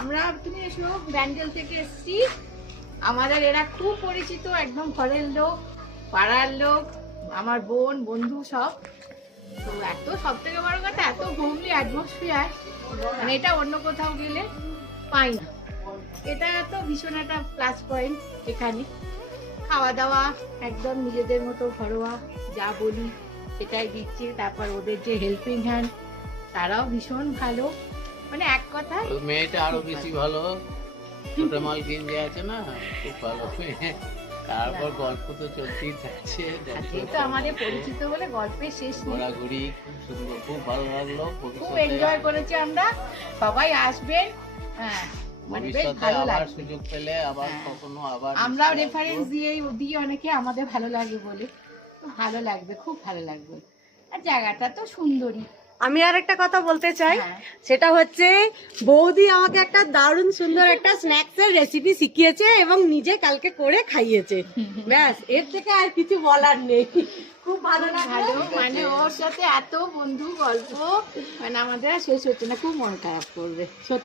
আমরা তুমি এসো, ব্যান্ডেল থেকে এসছি। আমাদের এরা খুব পরিচিত, একদম ঘরের লোক, পাড়ার লোক, আমার বোন বন্ধু সব। তো এত সব থেকে বড় কথা, এত হোমলি অ্যাটমসফিয়ার, মানে এটা অন্য কোথাও গেলে পাই না। এটা তো ভীষণ একটা প্লাস পয়েন্ট। এখানে খাওয়া দাওয়া একদম নিজেদের মতো ঘরোয়া, যা বলি সেটাই দিচ্ছি। তারপর ওদের যে হেল্পিং হ্যান্ড, তারাও ভীষণ ভালো, মানে এক কথা মেয়েটা আরো বেশি ভালো। ছোট মালকিন যে আছে না, খুব ভালো মেয়ে। তারপর গল্প তো চলতেই থাকছে। যেহেতু আমাদের পরিচিত বলে গল্পের শেষ নেই। ঘোরাঘুরি খুব সুন্দর, খুব ভালো লাগলো। খুব এনজয় করেছি আমরা, সবাই আসবেন। হ্যাঁ, মানে বেশ ভবিষ্যতে ভালো আবার লাগবে। সুযোগ পেলে আবার হ্যাঁ। কখনো আবার আমরাও নিশ্চয়ই রেফারেন্স আসবো। দিই অনেকে, আমাদের ভালো লাগে বলে। তো ভালো লাগবে, খুব ভালো লাগবে। আর জায়গাটা তো সুন্দরই। আমি আর একটা কথা বলতে চাই, হ্যাঁ। সেটা হচ্ছে বৌদি আমাকে একটা দারুণ সুন্দর একটা স্ন্যাক্স এর রেসিপি শিখিয়েছে এবং নিজে কালকে করে খাইয়েছে। ব্যাস, এর থেকে আর কিছু বলার নেই। খুব ভালো লাগলো। ভালো, মানে ওর সাথে এত বন্ধু গল্প, মানে আমাদের আর শেষ হচ্ছে না, খুব মন খারাপ করবে সত্যি।